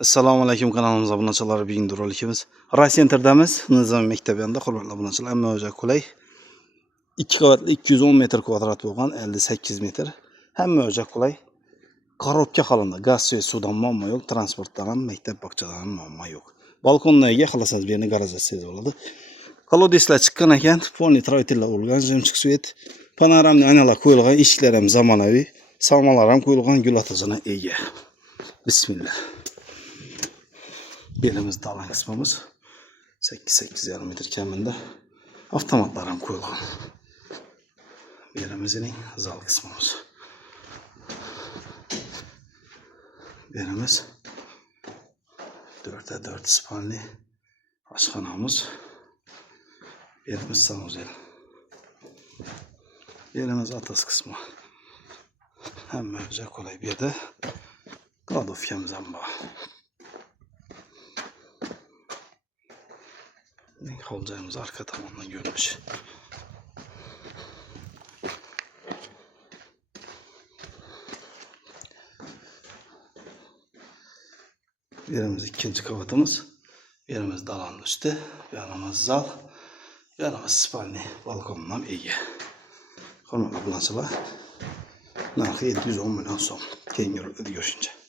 Assalomu alaykum, kanalımıza obunachilar. Bugungi rolikimiz Ray Center'damiz. Nizom maktabi yonida hurmatli obunachilar. Hamma joy qulay. 2 qavatli 210 metr kvadrat bo'lgan 58 metr. Hamma joy qulay. Korobka holida gaz va suvdan muammo yo'q, transportdan ham, maktab bog'chadan ham muammo yo'q. Balkondan xohlasangiz bu yerni garaj etsangiz bo'ladi. Kolodeslar chiqqan ekan, polni troytiller urilgan, jimchiq svet, panoramli aynalar qo'yilgan, eshiklar ham zamonaviy, salmalar ham qo'yilgan, gul atazana ega. Bismillah. Belimiz dalan kısmımız 8-8,5 metr kamında avtomatlar ham qo'yilgan. Belimizin zal kısmımız. Belimiz 4x4 spanli aşxonamiz. Belimiz sanuzel. Belimiz atas kısmı. Hamma joy qulay. Bu yerda kladovkamiz ham bor. Holcayımız arka tavandan görmüş. Yerimiz ikinci kavatımız. Yerimiz dalanın üstü. Yanımız zal. Yanımız spalni balkonundan ege. Hurmatli obunachilar. Narxi 710 milyon so'm. Keyingi videoda görüşünce.